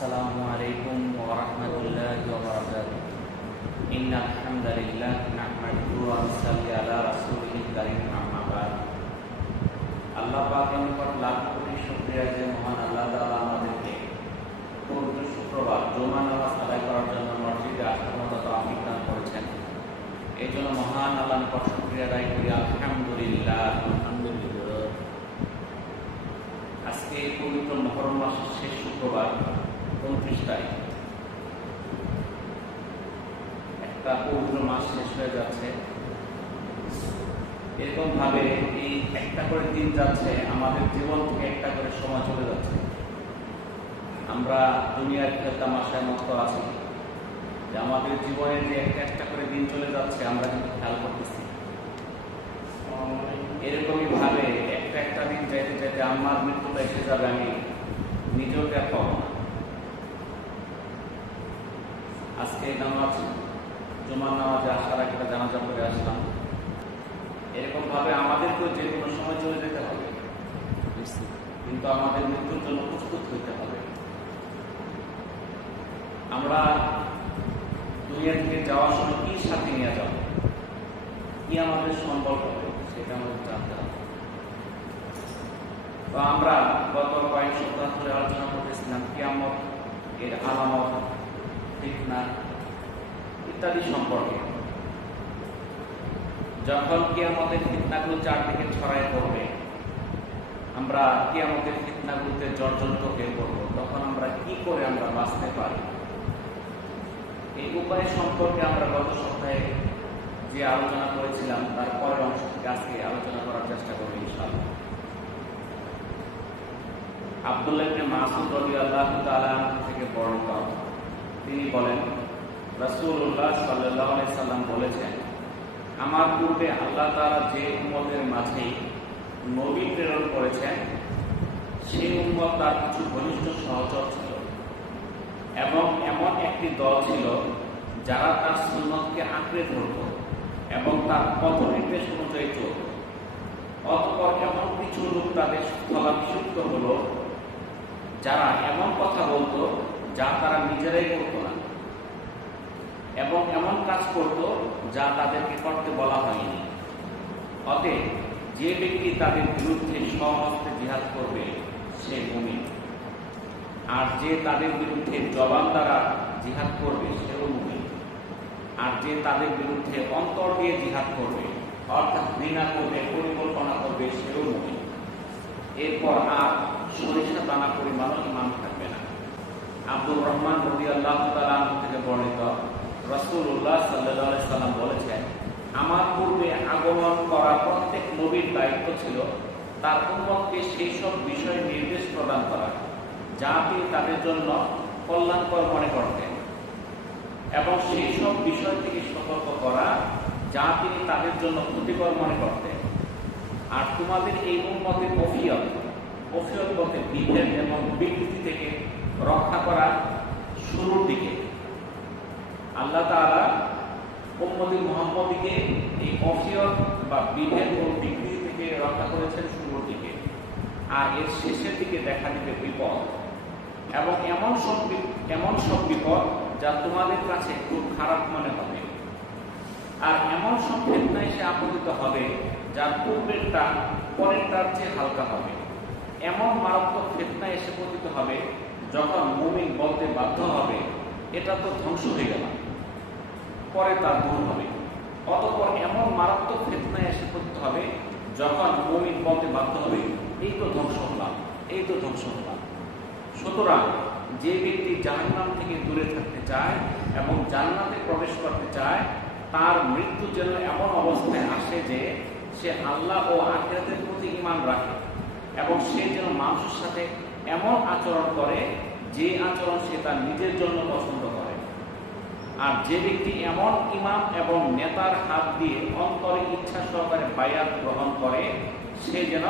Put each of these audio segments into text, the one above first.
আসসালামু আলাইকুম ওয়া রাহমাতুল্লাহি ওয়া বারাকাতুহু। ইন্নাল হামদালিল্লাহ নাহমাদুহু ওয়া নুসাল্লি আলা রাসূলিল কারীম, আম্মা বা'দ। আল্লাহ পাকের নিকট লাখ কোটি শুকরিয়া যে মহান আল্লাহ তাআলা আমাদেরকে পবিত্র শুক্রবার জুমা নামাজ আদায় করার জন্য মসজিদে আসার মতো তৌফিক দান করেছেন। এই জন্য মহান আল্লাহর নিকট শুকরিয়া আদায় করি। আলহামদুলিল্লাহ। আজকে পবিত্র মুহররম মাসের শেষ শুক্রবার 29 তারিখ। একটা পবিত্র মাস শেষ হয়ে যাচ্ছে। এরকম ভাবে এই একটা করে দিন যাচ্ছে, আমাদের জীবন থেকে একটা করে সময় চলে যাচ্ছে। আমরা দুনিয়ার খেল তামাশায় মুক্ত আছি যে আমাদের জীবনে যে একটা একটা করে দিন চলে যাচ্ছে, আমরা কিন্তু খেয়াল করতেছি। এরকমই ভাবে একটা একটা দিন যাইতে যাইতে আমার মৃত্যুটা এসে যাবে, আমি নিজেও টের পাবো না। আজকে নামাজ জুমার নামাজে আসার আগে জানাজা করে আসলাম। এরকম ভাবে আমাদেরকেও যে কোনো সময় চলে যেতে হবে, কিন্তু আমাদের মৃত্যুর জন্য প্রস্তুত হইতে হবে। আমরা দুনিয়া থেকে যাওয়ার সময় কি সাথে নিয়ে যাব, কি আমাদের সম্বল হবে, সেটা আমাদের জানতে হবে। তো আমরা গত কয়েক সপ্তাহ ধরে আলোচনা করতেছিলাম কিয়ামত এর আলামত, ফিতনা ইত্যাদি সম্পর্কে। যখন কিয়ামতের ফিতনাগুলো চারদিকে ছড়ায় পড়বে, আমরা কিয়ামতের ফিতনাগুলোতে জর্জরিত হয়ে পড়ব, তখন আমরা কি করে আমরা বাঁচতে পারি, এই উপায় সম্পর্কে আমরা গত সপ্তাহে যে আলোচনা করেছিলাম তার পরের অংশ থেকে আজকে আলোচনা করার চেষ্টা করব ইনশাআল্লাহ। আব্দুল্লাহ ইবনে মাসউদ রাদিয়াল্লাহু তাআলা থেকে বর্ণিত, তিনি বলেন রাসূলুল্লাহ সাল্লাল্লাহু আলাইহি সাল্লাম বলেছেন, আমার পূর্বে আল্লাহ তাআলা যে উম্মতের মাঝে নবী প্রেরণ করেছেন, সেই উম্মত তার কিছু ঘনিষ্ঠ সহচর ছিল এবং এমন একটি দল ছিল যারা তার সুন্নতকে আঁকড়ে ধরত এবং তার পথ নির্দেশ অনুযায়ী চলত। অতঃপর এমন কিছু লোক তাদের স্থলাভিষিক্ত হলো যারা এমন কথা বলতো যা তারা নিজেরাই করত না, এবং এমন কাজ করত যা তাদেরকে করতে বলা হয়নি। অতএব যে ব্যক্তি তাদের বিরুদ্ধে স্বহস্তে জিহাদ করবে সে মুমিন, আর যে তাদের বিরুদ্ধে জবান দ্বারা জিহাদ করবে সেও মুমিন, আর যে তাদের বিরুদ্ধে অন্তর দিয়ে জিহাদ করবে অর্থাৎ ঘৃণা করবে, পরিকল্পনা করবে সেও মুমিন। এরপর আর সরিষা দানা পরিমাণও ইমান থাকবে না। আব্দুর রহমান রাদিয়াল্লাহু তাআলা থেকে বর্ণিত, রাসূলুল্লাহ সাল্লাল্লাহু আলাইহি সাল্লাম বলেছেন, আমার পূর্বে আগমন করা প্রত্যেক নবীর দায়িত্ব ছিল তার উম্মতকে সেই সব বিষয়ে নির্দেশ প্রদান করা যা তিনি তাদের জন্য কল্যাণকর মনে করতেন, এবং সেই সব বিষয় থেকে সতর্ক করা যা তিনি তাদের জন্য ক্ষতিকর মনে করতেন। আর তোমাদের এই উম্মতের ওফিয়ত বলতে বিভেদ এবং বিকৃতি থেকে রক্ষা করা শুরুর দিকে আল্লাহ তাআলা উম্মতে মুহাম্মদীকে এই ওফিয়ত বা বিভেদ ও বিকৃতি থেকে রক্ষা করেছেন শুরুর দিকে, আর এর শেষের দিকে দেখা দিবে বিপদ এবং এমন সব বিপদ যা তোমাদের কাছে খুব খারাপ মনে হবে, আর এমন সব ফিতনা এসে আপতিত হবে যার পূর্বেরটা পরেরটার চেয়ে হালকা হবে। এমন মারাত্মক ফিতনা এসে পতিত হবে যখন মুমিন বলতে বাধ্য হবে এটা তো ধ্বংস হয়ে গেল, পরে তা দূর হবে। অতঃপর এমন মারাত্মক ফিতনা এসে পতিত হবে যখন মুমিন বলতে বাধ্য হবে এই তো ধ্বংস হলাম, এই তো ধ্বংস হলাম। সুতরাং যে ব্যক্তি জাহান্নাম থেকে দূরে থাকতে চায় এবং জান্নাতে প্রবেশ করতে চায়, তার মৃত্যু যেন এমন অবস্থায় আসে যে সে আল্লাহ ও আখিরাতের প্রতি ঈমান রাখে, এবং সে যেন মানুষের সাথে এমন আচরণ করে যে আচরণ সে তার নিজের জন্য পছন্দ করে। আর যে ব্যক্তি এমন ইমাম এবং নেতার হাত দিয়ে অন্তরে ইচ্ছা সহকারে বায়াত গ্রহণ করে, সে যেন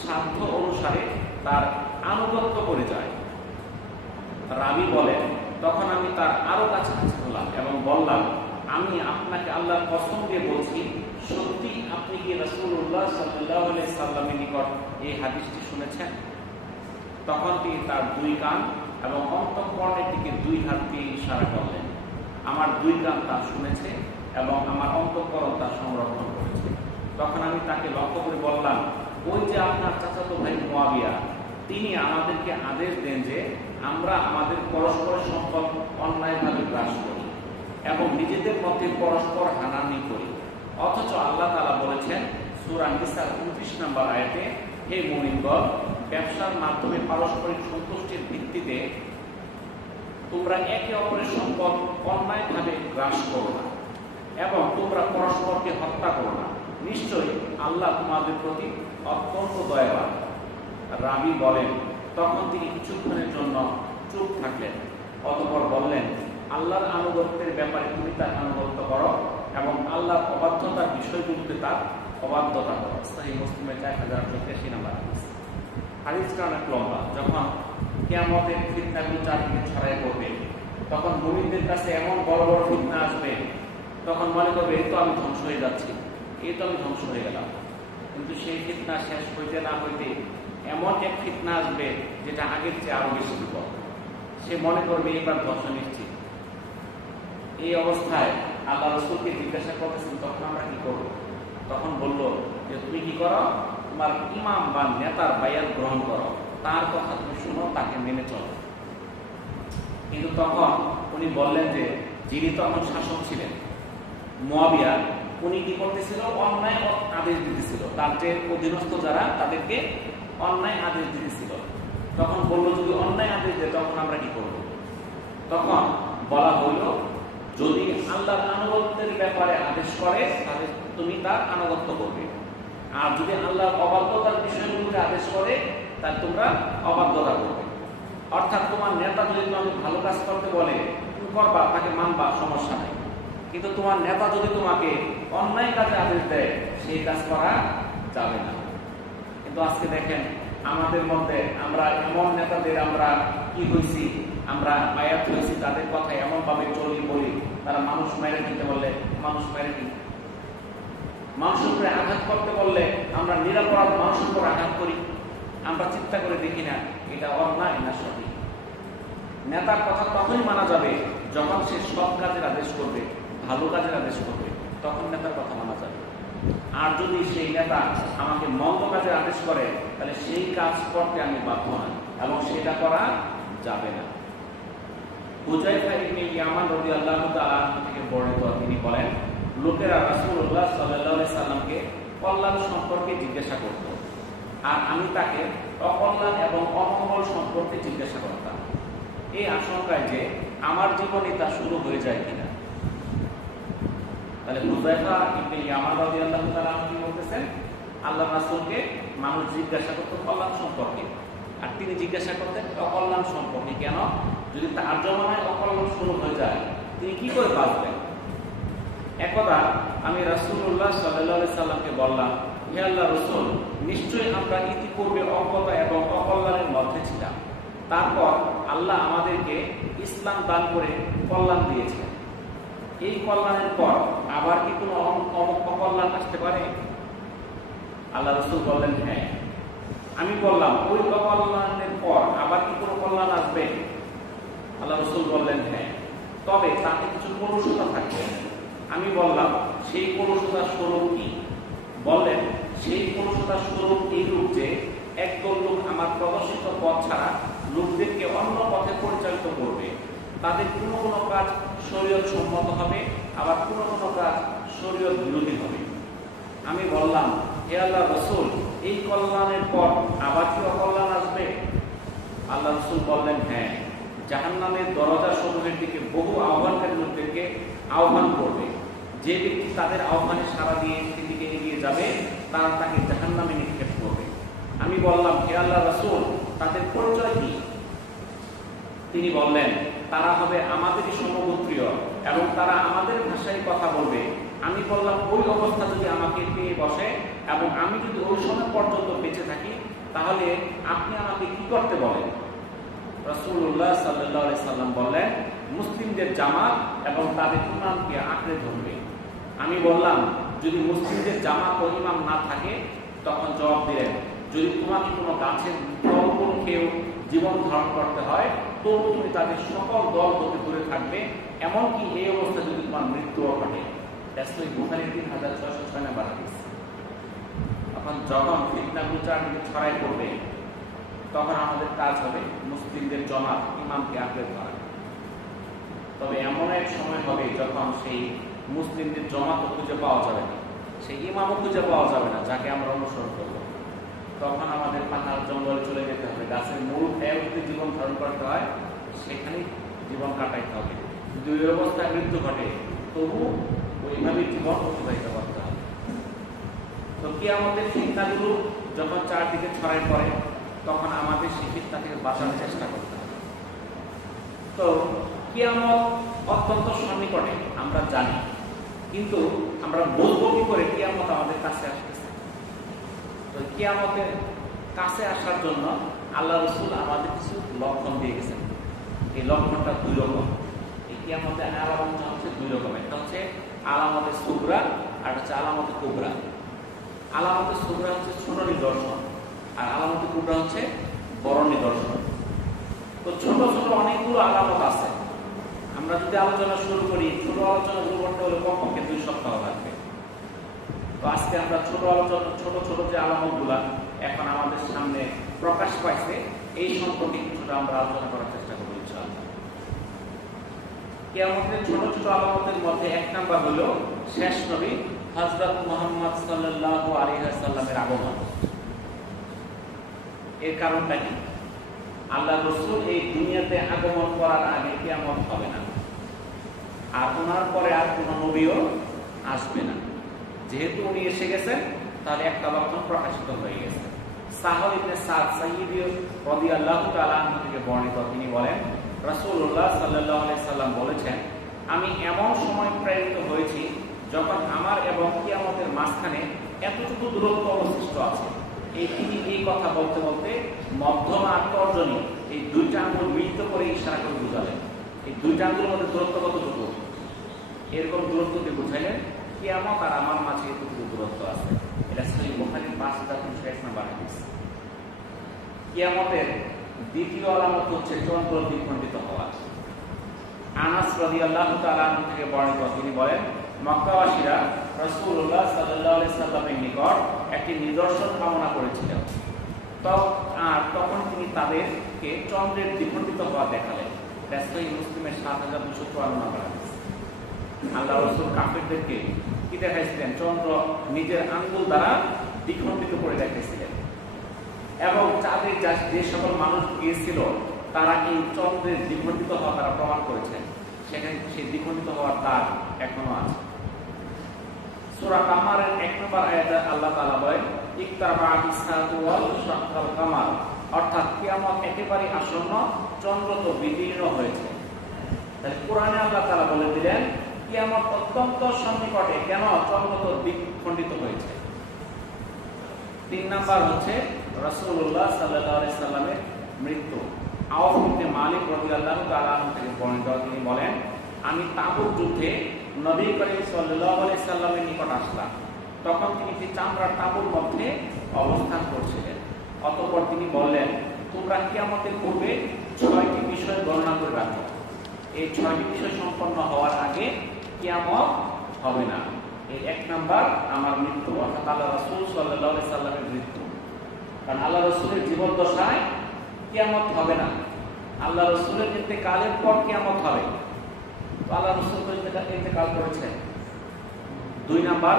সাধ্য অনুসারে তার আনুগত্য করে যায়। রাবী বলেন, তখন আমি তার আরো কাছাকাছি হলাম এবং বললাম, আমি আপনাকে আল্লাহর কসম দিয়ে বলছি, সত্যি আপনি কি রাসূলুল্লাহ সাল্লাল্লাহু আলাইহি সাল্লামের নিকট এই হাদিসটি শুনেছেন? তখন তিনি তার দুই কান এবং অন্তঃকরণের দিকে দুই হাত দিয়ে ইশারা করলেন। আমার দুই কান তা শুনেছে এবং আমার অন্তঃকরণ তা সংরক্ষণ করেছে। তখন আমি তাকে লক্ষ্য করে বললাম, ওই যে আপনার চাচাতো ভাই মুয়াবিয়া, তিনি আমাদেরকে আদেশ দেন যে আমরা আমাদের পরস্পরের সম্পদ অন্যায়ভাবে গ্রাস করি এবং নিজেদের মধ্যে পরস্পর হানাহানি করি। অথচ আল্লাহ তাআলা বলেছেন সূরা নিসা 29 নম্বর আয়াতে, হে মুমিনগণ, ব্যবসার মাধ্যমে পারস্পরিক সন্তুষ্টির ভিত্তিতে তোমরা একে অপরের সম্পদ অন্যায়ভাবে গ্রাস করো না এবং তোমরা পরস্পরকে হত্যা করো না। নিশ্চয়ই আল্লাহ তোমাদের প্রতি অত্যন্ত দয়াবান। রাবী বলেন, তখন তিনি কিছুক্ষণের জন্য চুপ থাকলেন, অতঃপর বললেন, আল্লাহর আনুগত্যের ব্যাপারে তুমি তার আনুগত্য করো এবং আল্লাহর অবাধ্যতার বিষয়গুলোতে তার অবাধ্যতা করো। সহিহ মুসলিমের 4083 নম্বর হাদিস। হাদিসটা অনেক লম্বা। যখন কিয়ামতের ফিতনাগুলো চারদিকে ছড়ায় পড়বে, তখন মুমিনদের কাছে এমন বড় বড় ফিতনা আসবে, তখন মনে করবে এই তো আমি ধ্বংস হয়ে যাচ্ছি, এই তো আমি ধ্বংস হয়ে গেলাম। কিন্তু সেই ফিতনা শেষ হইতে না হইতে এমন এক ফিতনা আসবে যেটা আগের চেয়ে আরো বেশি বিপদ। সে মনে করবে এবার ধ্বংস নিশ্চিত। এই অবস্থায় আল্লাহ রাসূলকে জিজ্ঞাসা করতেছেন, তখন আমরা কি করব? তখন বলল যে তুমি কি করো, তোমার ইমাম বা নেতার বায়াত গ্রহণ করো, তার কথা তুমি শুনো, তাকে মেনে চলো। কিন্তু তখন উনি বললেন যে যিনি তখন শাসক ছিলেন মুয়াবিয়া, উনি কি করতেছিল, অন্যায় আদেশ দিতেছিল, তার যে অধীনস্থ যারা তাদেরকে অন্যায় আদেশ দিতেছিল। তখন বললো যদি অন্যায় আদেশ দেয় তখন আমরা কি করব? তখন বলা হইল, যদি আল্লাহর আনুগত্যের ব্যাপারে আদেশ করে তাহলে তুমি তার আনুগত্য করবে, আর যদি আল্লাহর অবাধ্যতার বিষয়গুলোতে আদেশ করে তাহলে তোমরা অবাধ্যতা করবে। অর্থাৎ তোমার নেতা যদি তোমাকে ভালো কাজ করতে বলে তুমি করবা, তাকে মানবা, সমস্যা নাই। কিন্তু তোমার নেতা যদি তোমাকে অন্যায় কাজে আদেশ দেয় সেই কাজ করা যাবে না। কিন্তু আজকে দেখেন আমাদের মধ্যে আমরা এমন নেতাদের আমরা কি হয়েছি, আমরা আয়াত হয়েছি, তাদের কথা এমন ভাবে চলি বলি, তারা মানুষ মেরে দিতে বললে মানুষ মেরে দিই, মানুষের উপরে আঘাত করতে বললে আমরা নিরাপরাধ মানুষের উপর আঘাত করি। আমরা চিন্তা করে দেখি না এটা অন্যায় না সঠিক। নেতার কথা তখনই মানা যাবে যখন সে সৎ কাজের আদেশ করবে, ভালো কাজের আদেশ করবে, তখন নেতার কথা মানা যাবে। আর যদি সেই নেতা আমাকে মন্দ কাজের আদেশ করে তাহলে সেই কাজ করতে আমি বাধ্য না এবং সেটা করা যাবে না। হুযায়ফা ইবনে ইয়ামান রাদিয়াল্লাহু তাআলা থেকে বর্ণিত, তিনি বলেন, লোকেরা রাসূলুল্লাহ সাল্লাল্লাহু আলাইহি সাল্লামকে কল্যাণ সম্পর্কে জিজ্ঞাসা করত, আর আমি তাকে অকল্যাণ এবং অমঙ্গল সম্পর্কে জিজ্ঞাসা করতাম, এই আশঙ্কায় যে আমার জীবনে তা শুরু হয়ে যায় কিনা। তাহলে হুযায়ফা ইবনে ইয়ামান রাদিয়াল্লাহু তাআলা কি বলতেছেন, আল্লাহ রাসূলকে মানুষ জিজ্ঞাসা করত কল্যাণ সম্পর্কে, আর তিনি জিজ্ঞাসা করতেন অকল্যাণ সম্পর্কে। কেন? যদি তার জমানায় অকল্যাণ শুরু হয়ে যায় তিনি কি করে বাঁচবেন? একদা আমি রাসূলুল্লাহ সাল্লাল্লাহু আলাইহি সাল্লামকে বললাম, হে আল্লাহর রাসূল, নিশ্চয়ই আমরা ইতিপূর্বে অজ্ঞতা এবং অকল্যাণের মধ্যে ছিলাম, তারপর আল্লাহ আমাদেরকে ইসলাম দান করে কল্যাণ দিয়েছেন। এই কল্যাণের পর আবার কি কোনো অকল্যাণ আসতে পারে? আল্লাহ রাসূল বললেন, হ্যাঁ। আমি বললাম, ওই অকল্যাণের পর আবার কি কোনো কল্যাণ আসবে? আল্লাহ রাসূল বললেন, হ্যাঁ, তবে তাতে কিছু কলুষতা থাকবে। আমি বললাম, সেই কলুষতার স্বরূপ কি? বললেন, সেই কলুষতার স্বরূপ এইরূপ যে একদল লোক আমার প্রদর্শিত পথ ছাড়া লোকদেরকে অন্য পথে পরিচালিত করবে। তাদের কোনো কোনো কাজ শরীয়ত সম্মত হবে, আবার কোনো কোনো কাজ শরীয়ত বিরোধী হবে। আমি বললাম, হে আল্লাহর রাসূল, এই কল্যাণের পর আবার কি অকল্যাণ আসবে? আল্লাহ রাসূল বললেন, হ্যাঁ, জাহান্নামের দরজা সমূহের দিকে বহু আহ্বানকারী লোকদেরকে আহ্বান করবে। যে ব্যক্তি তাদের আহ্বানে সাড়া দিয়ে সেদিকে এগিয়ে যাবে তারা তাকে জাহান্নামে নিক্ষেপ করবে। আমি বললাম, হে আল্লাহর রাসূল, তাদের পরিচয় কি? তিনি বললেন, তারা হবে আমাদেরই সমগোত্রীয় এবং তারা আমাদের ভাষায় কথা বলবে। আমি বললাম, ওই অবস্থা যদি আমাকে পেয়ে বসে এবং আমি যদি ওই সময় পর্যন্ত বেঁচে থাকি তাহলে আপনি আমাকে কি করতে বলেন? রাসূলুল্লাহ সাল্লাল্লাহু আলাইহি সাল্লাম বললেন, মুসলিমদের জামাত এবং তাদের ইমামকে আঁকড়ে ধরবে। আমি বললাম, যদি মুসলিমদের জামাত ও ইমাম না থাকে? তখন জবাব দিলেন, যদি তোমাকে কোনো গাছের ফল খেয়েও জীবন ধারণ করতে হয়, তবু তুমি তাদের সকল দল হতে দূরে থাকবে। এমনকি এই অবস্থা যদি তোমার মৃত্যুও ঘটে। বুখারী 3606 নম্বর হাদিস। যখন ফিতনাগুলো চারদিকে ছড়াই পড়বে, তখন আমাদের কাজ হবে মুসলিমদের জমাত ইমামকে আঁকড়ে ধরা। তবে এমন এক সময় হবে যখন সেই মুসলিমদের জমাতও খুঁজে পাওয়া যাবে না, সেই ইমামও খুঁজে পাওয়া যাবে না যাকে আমরা অনুসরণ করব। তখন আমাদের পাহাড় জঙ্গলে চলে যেতে হবে, গাছের মূল খেয়ে যদি জীবন ধারণ করতে হয় সেখানেই জীবন কাটাইতে হবে। যদি ওই অবস্থায় মৃত্যু ঘটে তবু ওইভাবে জীবন অতিবাহিত করতে হবে। তো কিয়ামতের ফিতনাগুলো যখন চারদিকে ছড়াই পড়ে, তখন আমাদের সেই ফিতনা থেকে বাঁচার চেষ্টা করতে হবে। তো কিয়ামত অত্যন্ত সন্নিকটে আমরা জানি, কিন্তু আমরা বুঝবো কি করে কিয়ামত আমাদের কাছে আসতেছে? তো কিয়ামতের কাছে আসার জন্য আল্লাহ রাসূল আমাদের কিছু লক্ষণ দিয়ে গেছেন। এই লক্ষণটা দুই রকম। এই কিয়ামতের আলামতটা হচ্ছে দুই রকম। একটা হচ্ছে আলামতে সুগরা, আর হচ্ছে আলামতে কুবরা। আলামতে সুগরা হচ্ছে ছোট নিদর্শন, আর আলামতে কুবরা হচ্ছে বড় নিদর্শন। তো ছোট ছোট অনেকগুলো আলামত আছে। আমরা যদি আলোচনা শুরু করি, ছোট আলোচনা শুরু করতে হলে কমপক্ষে 2 সপ্তাহ লাগবে। তো আজকে আমরা ছোট ছোট যে আলামতগুলা এখন আমাদের সামনে প্রকাশ পাইছে, এই সম্পর্কে কিছুটা আমরা আলোচনা করার চেষ্টা করব ইনশাআল্লাহ। কিয়ামতের ছোট ছোট আলামতের মধ্যে এক নাম্বার হলো শেষ নবী হযরত মুহাম্মদ সাল্লাল্লাহু আলাইহি ওয়াসাল্লামের আগমন। এর কারণটা কি? আল্লাহ রাসূল এই দুনিয়াতে আগমন করার আগে কিয়ামত হবে না, আর ওনার পরে আর কোনো নবীও আসবে না। যেহেতু উনি এসে গেছেন, তাহলে একটা লক্ষণ প্রকাশিত হয়ে গেছে। সাহল ইবনে সাদ সাইয়্যিদি রাদিয়াল্লাহু তাআলা আনহু থেকে বর্ণিত, তিনি বলেন রাসূলুল্লাহ সাল্লাল্লাহু আলাইহি সাল্লাম বলেছেন, আমি এমন সময় প্রেরিত হয়েছি যখন আমার এবং কিয়ামতের মাঝখানে এতটুকু দূরত্ব অবশিষ্ট আছে। তিনি এই কথা বলতে বলতে মধ্যম আর তর্জনী এই দুইটা আঙ্গুল মিলিত করে ইশারা করে বুঝালেন। এই দুইটা আঙ্গুলের মধ্যে দূরত্ব কতটুকু? এরকম দূরত্ব দিয়ে বুঝাইলেন কিয়ামত আর আমার মাঝে এতটুকু দূরত্ব আছে। এটা সহিহ বুখারীর 5361 নম্বর হাদিস। কিয়ামতের দ্বিতীয় আলামত হচ্ছে চন্দ্র দ্বিখণ্ডিত হওয়া। আনাস রাদিয়াল্লাহু তাআলা আনহু থেকে বর্ণিত, তিনি বলেন মক্কাবাসীরা রাসূলুল্লাহ সাল্লাল্লাহু আলাইহি সাল্লামের নিকট একটি নিদর্শন কামনা করেছিলেন। তখন তিনি তাদেরকে চন্দ্রের দ্বিখণ্ডিত হওয়া দেখালেন। সহিহ মুসলিমের 7254 নম্বর হাদিস। আল্লাহ রাসূল কাফেরদেরকে কি দেখাইছিলেন? চন্দ্র নিজের আঙ্গুল দ্বারা দ্বিখণ্ডিত করে দেখাইছিলেন, এবং চাঁদে যে সকল মানুষ গিয়েছিল তারা এই চন্দ্রের দ্বিখণ্ডিত হওয়া তারা প্রমাণ করেছেন। সেখানে সেই দ্বিখণ্ডিত হওয়ার দাগ এখনো আছে। সূরা কামারের 1 নম্বর আয়াতে আল্লাহ তাআলা বলেন ইকতারাবাতিস সাআতু ওয়াল শাক্কাল কামার, অর্থাৎ কিয়ামত একেবারে আসন্ন, চন্দ্র তো বিদীর্ণ হয়েছে। তাহলে কোরআনে আল্লাহ তাআলা বলে দিলেন কিয়ামত অত্যন্ত সন্নিকটে। কেন? চন্দ্র তো দ্বিখণ্ডিত হয়েছে। 3 নাম্বার হচ্ছে রাসূলুল্লাহ সাল্লাল্লাহু আলাইহি সাল্লামের মৃত্যু। আওফ ইবনে মালিক রাদিয়াল্লাহু তাআলা আনহু থেকে বর্ণিত, তিনি বলেন আমি তাবুক যুদ্ধে নবী করিম সাল্লাল্লাহু আলাইহি সাল্লামের নিকট আসলাম। তখন তিনি একটি চামড়ার তাঁবুর মধ্যে অবস্থান করছিলেন। অতঃপর তিনি বললেন, তোমরা কিয়ামতের পূর্বে 6টি বিষয় গণনা করে রাখো। এই 6টি বিষয় সম্পন্ন হওয়ার আগে কিয়ামত হবে না। এই 1 নাম্বার আমার মৃত্যু, অর্থাৎ আল্লাহ রাসূল সাল্লাল্লাহু আলাইহি সাল্লামের মৃত্যু। কারণ আল্লাহ রাসূলের জীবন দশায় কিয়ামত হবে না, আল্লাহ রাসূলের ইন্তেকালের পর কিয়ামত হবে। তো আল্লাহ রাসূল তো ইন্তেকাল করেছেন। 2 নাম্বার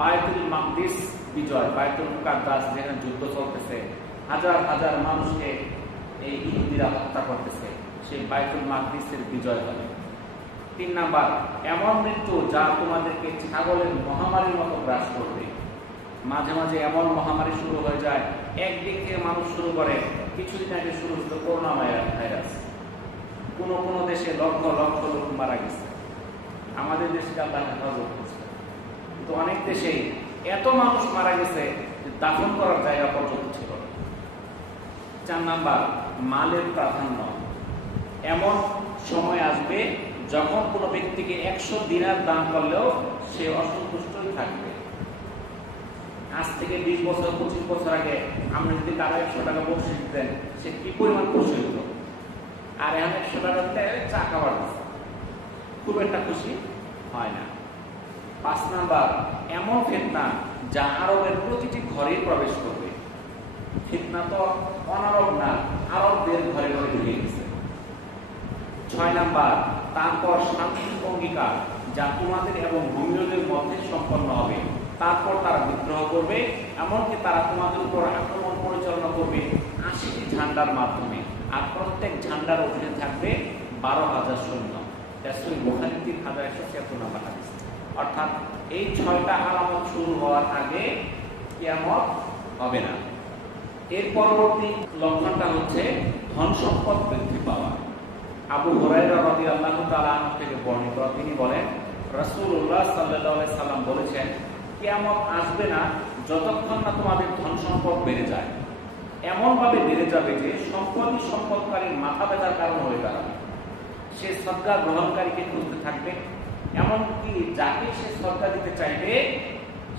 বায়তুল মাকদিস বিজয়, বায়তুল মুকাদ্দাস যেখানে যুদ্ধ চলতেছে, হাজার হাজার মানুষকে এই ইহুদিরা হত্যা করতেছে, সেই বায়তুল মাকদিসের বিজয় হবে। 3 নাম্বার এমন মৃত্যু যা তোমাদেরকে ছাগলের মহামারীর মতো গ্রাস করবে। মাঝে মাঝে এমন মহামারী শুরু হয়ে যায়, একদিক থেকে মানুষ শুরু করে। কিছুদিন আগে শুরু হতো করোনা ভাইরাস, কোন কোন দেশে লক্ষ লক্ষ লোক মারা গেছে। আমাদের দেশে আল্লাহ হেফাজত করছে, কিন্তু অনেক দেশে এত মানুষ মারা গেছে যে দাফন করার জায়গা পর্যন্ত ছিল। 4 নাম্বার মালের প্রাধান্য। এমন সময় আসবে যখন কোনো ব্যক্তিকে 100 দিনার দান করলেও সে অসন্তুষ্টই থাকবে। আজ থেকে 20 বছর 25 বছর আগে আপনি যদি কারো 100 টাকা বকশিশ দিতেন, সে কি পরিমাণ খুশি হতো। আর এখন 100 টাকাতে চা খাবার দিচ্ছে, খুব একটা খুশি হয় না। 5 নাম্বার, এমন ফিতনা যা আরবের প্রতিটি ঘরে প্রবেশ করবে। ফিতনা তো অনারব না, আরবদের ঘরে ঘরে ঢুকে গেছে। 6 নাম্বার, তারপর শান্তির অঙ্গীকার যা তোমাদের এবং ভূমিদের মধ্যে সম্পন্ন হবে। তারপর তারা বিদ্রোহ করবে, এমনকি তারা তোমাদের উপর আক্রমণ পরিচালনা করবে 80টি ঝান্ডার মাধ্যমে, আর প্রত্যেক ঝান্ডার অধীনে থাকবে 12,000 সৈন্য। বুখারী 3176 নম্বর হাদিস। অর্থাৎ এই 6টা আলামত শুরু হওয়ার আগে কিয়ামত হবে না। এর পরবর্তী লক্ষণটা হচ্ছে ধন সম্পদ বৃদ্ধি পাওয়া। আবু হুরায়রা রাদিয়াল্লাহু তাআলা আনহু থেকে বর্ণিত, তিনি বলেন রাসূলুল্লাহ সাল্লাল্লাহু আলাইহি সাল্লাম বলেছেন, কিয়ামত আসবে না যতক্ষণ না তোমাদের ধন সম্পদ বেড়ে যায়। এমন ভাবে বেড়ে যাবে যে সম্পদই সম্পদকারীর মাথা ব্যথার কারণ হয়ে দাঁড়াবে। সে সদকা গ্রহণকারীকে খুঁজতে থাকবে, এমনকি যাকে সে সদকা দিতে চাইবে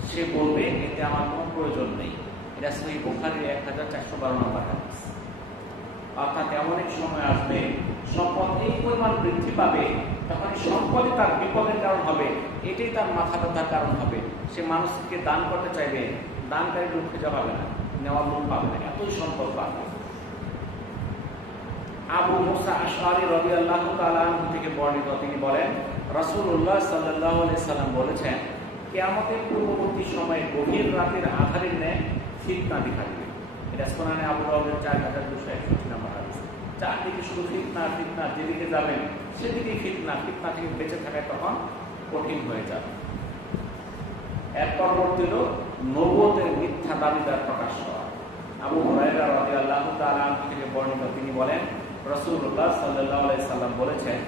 সে বলবে এতে আমার কোনো প্রয়োজন নেই। এটা সহিহ বুখারীর 1412 নম্বর হাদিস। অর্থাৎ এমন এক সময় আসবে সম্পদ এই পরিমাণ বৃদ্ধি পাবে, তখন সম্পদই তার বিপদের কারণ হবে, এটাই তার মাথা ব্যথার কারণ হবে। সে মানুষকে দান করতে চাইবে, দানকারী লোক খুঁজে পাবে না, নেওয়ার লোক পাবে না, এতই সম্পদ পাবে। আবু মুসা আশআরী রাদিয়াল্লাহু তাআলা আনহু থেকে বর্ণিত, তিনি বলেন রাসূলুল্লাহ সাল্লাল্লাহু আলাইহি সাল্লাম বলেছেন, কিয়ামতের পূর্ববর্তী সময়ে গভীর রাতের আঁধারের ন্যায় ফিতনা দেখা দিবে। এটা সুনানে আবু দাউদের 4261 নম্বর হাদিস। চারদিকে শুধু ফিতনা ফিতনা, যেদিকে যাবেন সেদিকে ফিতনা, ফিতনা থেকে বেঁচে থাকা তখন কঠিন হয়ে যাবে। এর পরবর্তী হলো নবুয়তের মিথ্যা দাবিদার প্রকাশ করা। আবু হুরায়রা রাদিয়াল্লাহু তাআলা আনহু থেকে বর্ণিত, তিনি বলেন রাসূলুল্লাহ সাল্লাল্লাহু আলাইহি সাল্লাম বলেছেন,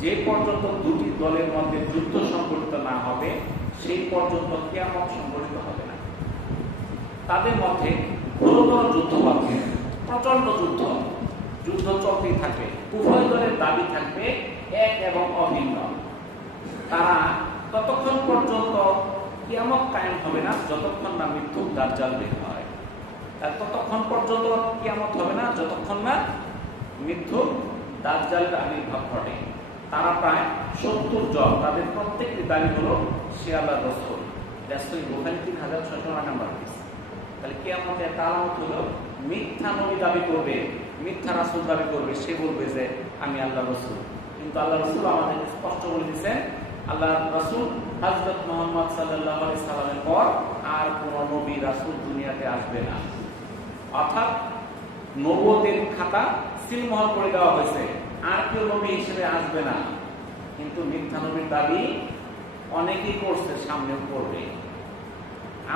যে পর্যন্ত দুটি দলের মধ্যে যুদ্ধ সংঘটিত না হবে সেই পর্যন্ত কিয়ামত সংঘটিত হবে না। তাদের মধ্যে ঘোরতর যুদ্ধ হবে, প্রচন্ড যুদ্ধ, যুদ্ধ চলতেই থাকবে। উভয় দলের দাবি থাকবে এক এবং অভিন্ন। তারা ততক্ষণ পর্যন্ত কিয়ামত কায়েম হবে না যতক্ষণ না মৃত্যু দাজ্জাল বের হয়। ততক্ষণ পর্যন্ত কিয়ামত হবে না যতক্ষণ না মৃত্যু দাজ্জালের আবির্ভাব ঘটে। তারা প্রায় 70 জন, তাদের প্রত্যেকটি দাবি হলো সে আল্লাহর রাসূল। সহিহ বুখারী 3609 নম্বর হাদিস। তাহলে কিয়ামতের একটা আলামত হলো মিথ্যা নবী দাবি করবে, মিথ্যা রাসূল দাবি করবে, সে বলবে যে আমি আল্লাহর রাসূল। কিন্তু আল্লাহর রাসূল আমাদের স্পষ্ট বলে দিয়েছেন, আল্লাহর রাসূল হযরত মুহাম্মদ সাল্লাল্লাহু আলাইহি সাল্লামের পর আর কোন নবী রাসূল দুনিয়াতে আসবে না। অর্থাৎ নবুয়তের খাতা সিলমোহর করে দেওয়া হয়েছে, আর কেউ নবী হিসেবে আসবে না। কিন্তু মিথ্যা নবীর দাবি অনেকেই করছে, সামনেও করবে।